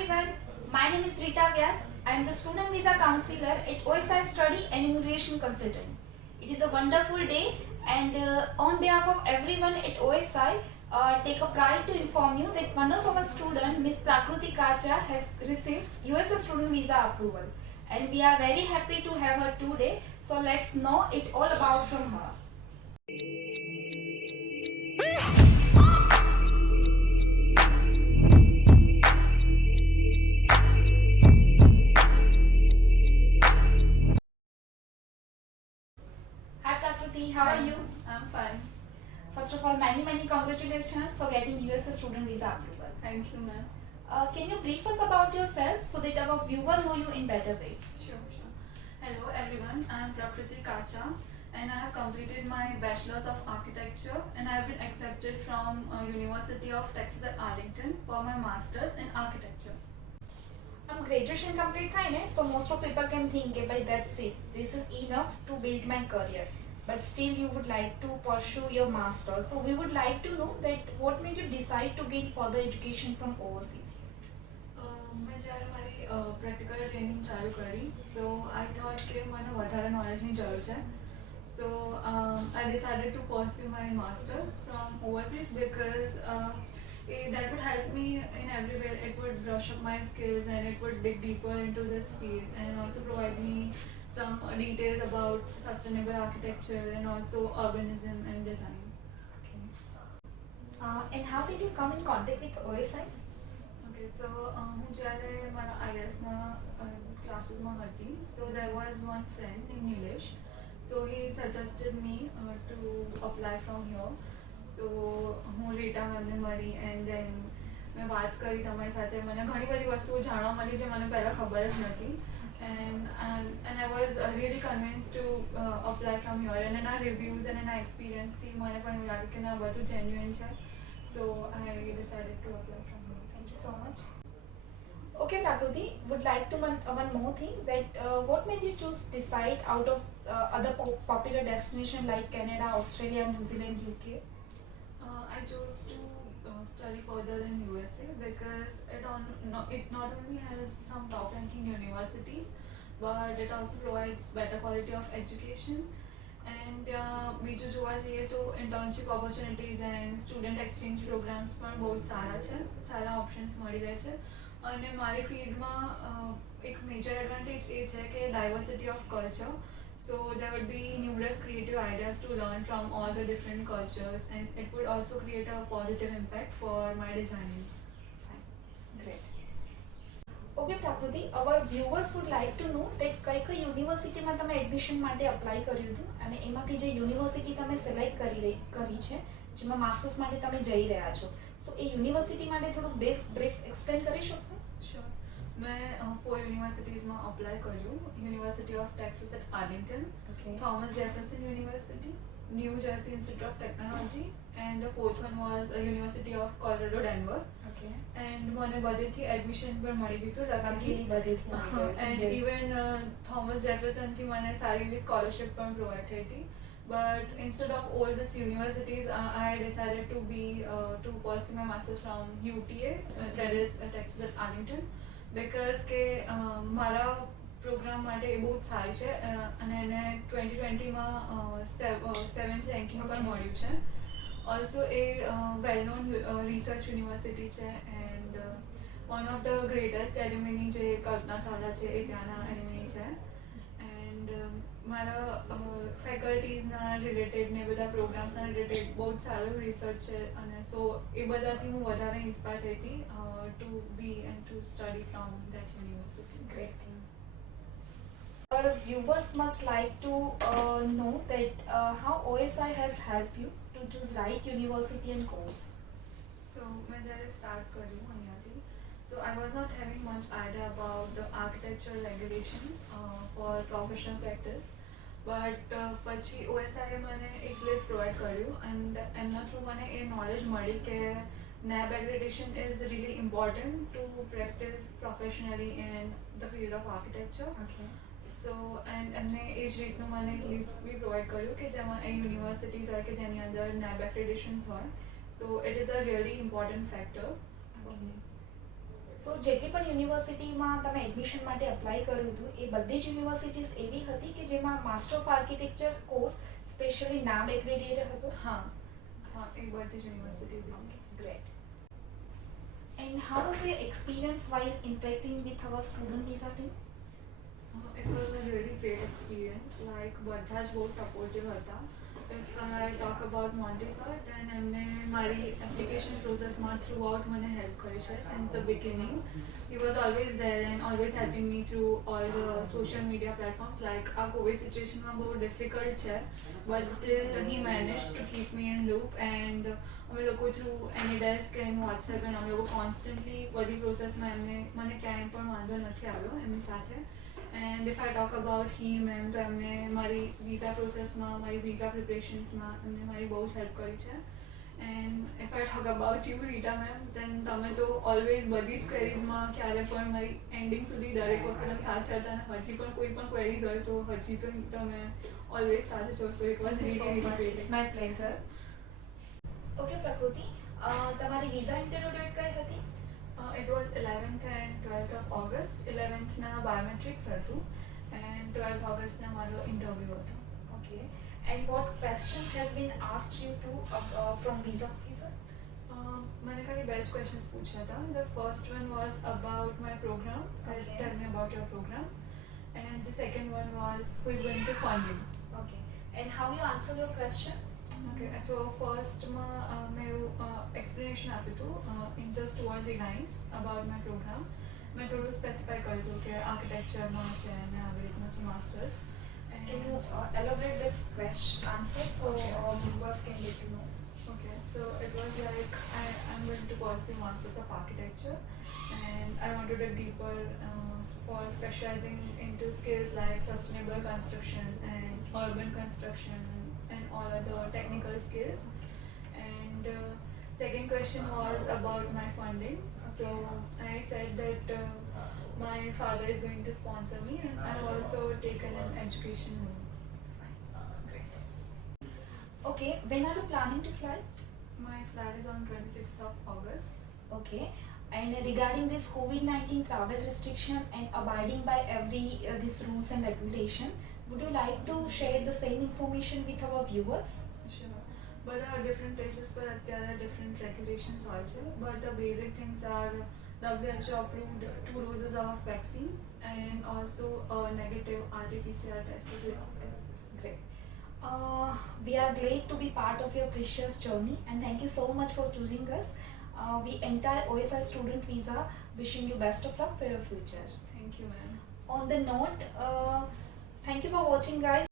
everyone, my name is Rita Vyas. I am the Student Visa Counselor at OSI Study and Immigration Consultant. It is a wonderful day, and on behalf of everyone at OSI, take a pride to inform you that one of our students, Miss Prakruti Kacha, has received USA Student Visa approval, and we are very happy to have her today. So let's know it all about from her. Hi Prakruti, how are you? I'm fine. First of all, many congratulations for getting USA Student Visa approval. Thank you, ma'am. Can you brief us about yourself so that our viewer know you in better way? Sure. Hello, everyone. I'm Prakruti Kacha, and I have completed my Bachelor's of Architecture, and I have been accepted from University of Texas at Arlington for my Master's in Architecture. Graduation complete થાય ને, so most of people can think કે by that's it, this is enough to build my career, but still you would like to pursue your master. So we would like to know that what made you decide to gain further education from overseas? મેં જ્યારે મારી practical training ચાલુ કરી, so I thought કે મને વધારે નોલેજની જરૂર છે. So I decided to pursue my master's from overseas because that would help me in every way. It would brush up my skills and it would dig deeper into this field and also provide me some details about sustainable architecture and also urbanism and design. And how did you come in contact with OSI? Okay, so હું જ્યારે મારા IASના ક્લાસીસમાં હતી, so there was one friend named Nilesh, so he suggested me to apply from here. So હું રીટા મેમને મળી and then મેં વાત કરી તમારી સાથે. મને ઘણી બધી વસ્તુઓ જાણવા મળી જે મને પહેલાં ખબર જ નથી, and I was really convinced to apply from here, and એના રિવ્યૂઝ અને એના એક્સપિરિયન્સથી મને પણ એવું લાગ્યું કે ના બધું જેન્યુઇન છે. So I decided to apply from here. Thank you so much. Okay, Prakruti, would like to one more thing, that what made you decide out of other popular destinations like Canada, Australia, New Zealand, UK? I chose to study further in USA because it not only has some top-ranking universities, but it also provides better quality of education. And બીજું જોવા જઈએ તો internship opportunities and student exchange programs પણ બહુ સારા છે, સારા options મળી રહે છે. અને મારી ફિલ્ડમાં એક મેજર એડવાન્ટેજ એ છે કે diversity of culture. So there would be numerous creative ideas to learn from all the different cultures, and it would also create a positive impact for my designing. Fine. Great. Okay, Prakruti, our viewers would like to know that કઈ યુનિવર્સિટીમાં તમે admission માટે apply કર્યું હતું અને એમાંથી જે university તમે સિલેક્ટ કરી છે જેમાં માસ્ટર્સ માટે તમે જઈ રહ્યા છો, સો એ યુનિવર્સિટી માટે થોડું બ્રીફ એક્સપ્લેન કરી શકશો? Sure. मैं 4 यूनिवर्सिटीज़ में अप्लाई કર્યું. University of Texas at Arlington, Okay. Thomas Jefferson University, New Jersey Institute of Technology, and the fourth one was University of Colorado Denver. Okay. And મને બધેથી admission પણ મળી ગયું હતું બાકી luckily. બધેથી And Yes. even Thomas Jefferson થી મને સારી એવી સ્કોલરશિપ પણ પ્રોવાઈડ થઈ હતી. But instead of all these universities, I decided to pursue my master's from UTA, that is Texas at Arlington, because કે મારા પ્રોગ્રામ માટે એ બહુ જ સારી છે અને એને 2020માં 7th રેન્કિંગ પણ મળ્યું છે. Also a well known research university છે, and one of the greatest alumni જે કલ્પના શાળા છે એ ત્યાંના એલ્યુમિની છે. એન્ડ મારા ફેકલ્ટીઝના રિલેટેડ ને બધા પ્રોગ્રામ્સના રિલેટેડ બહુ જ સારું રિસર્ચ છે, અને સો એ બધાથી હું વધારે ઇન્સ્પાયર થઈ હતી to be and to study from that university. Great thing. Our viewers must like to know that how OSI has helped you to choose right university and course. So मैं જ્યારે start કર્યું અહીંયાથી, so I was not having much idea about the architectural regulations for professional practice, but પછી OSI એ મને એક list provide કર્યું, and એમના through મને એ નોલેજ મળી કે NAB accreditation is really important to practice professionally in the field of architecture. Okay. So and એમને એ જ રીતનું મને એક લિસ્ટ બી પ્રોવાઈડ કર્યું કે જેમાં એ યુનિવર્સિટીઝ હોય કે જેની અંદર NAB accreditations હોય. So it is a really important factor. Okay. સો જેટલી પણ યુનિવર્સિટીમાં તમે એડમિશન માટે અપ્લાય કર્યું હતું એ બધી જ યુનિવર્સિટીઝ એવી હતી કે જેમાં master of architecture course specially નામ એક્રેડિટેડ હતો. હા હા એ બધી જ universities. Great. And how was your experience while interacting with our student visa team? It was a really great experience. Like બધા જ બહુ સપોર્ટિવ હતા. If I talk about Montessor, then એમને મારી એપ્લિકેશન પ્રોસેસમાં થ્રુ આઉટ મને help કરી છે since the beginning. He was always there and always helping me through all the social media platforms. Like આ કોવિડ સિચ્યુએશનમાં બહુ ડિફિકલ્ટ છે but still he managed to keep me in loop and અમે લોકો through AnyDesk and WhatsApp and અમે લોકો constantly બધી પ્રોસેસમાં એમને મને ક્યાંય પણ વાંધો નથી આવ્યો એમની સાથે. And if I talk about him તો એમને મારી વિઝા પ્રોસેસમાં મારી વિઝા પ્રિપરેશન્સમાં એમને મારી બહુ જ હેલ્પ કરી છે. And if I talk about you Rita ma'am, then તમે તો ઓલવેઝ બધી જ ક્વેરીઝમાં ક્યારે પણ મારી એન્ડિંગ સુધી દરેક વખત સાથે હતા અને હજી પણ કોઈ પણ ક્વેરીઝ હોય તો હજી પણ તમે ઓલવેઝ સાથે છો. So it was really great. It's my pleasure. Okay પ્રકૃતિ, તમારી વિઝા ઇન્ટરવ્યુ ડેટ કઈ હતી? It was 11th and 12th of August. 11th ના biometrics હતું and 12th August ના મારો ઇન્ટરવ્યુ હતો. Okay. And what question has been asked you to from visa officer? મને ખાલી બે જ questions પૂછ્યા હતા. The first one was about my program. Okay. Tell me about your program. And the second one was who is going to fund you. Okay. And how you answer your question? Okay, so first મેં એવું explanation આપ્યું હતું in just 2 or 3 lines about my program. મેં થોડું specify કર્યું હતું કે આર્કિટેક્ચરમાં છે અને આવી રીતના છે masters. Can you elaborate that question answer so our viewers can get to know? Okay, so it was like I'm going to pursue Masters of Architecture and I want to dig deeper for specializing into skills like sustainable construction and urban construction and all other technical skills. And second question was about my funding. So I said that my father is going to sponsor me and I've also taken an education loan. Great. Okay, when are you planning to fly? My flight is on 26th of August. Okay. And regarding this COVID-19 travel restriction and abiding by every these rules and regulation, would you like to share the same information with our viewers? Sure. But there are different places पर અત્યારે different regulations હોય છે. But the basic things are WHO approved 2 doses of vaccine and also a negative RT-PCR test is required. Great. We are glad to be part of your precious journey and thank you so much for choosing us. We entire OSI student visa wishing you best of luck for your future. Thank you, ma'am. On the note, thank you for watching guys.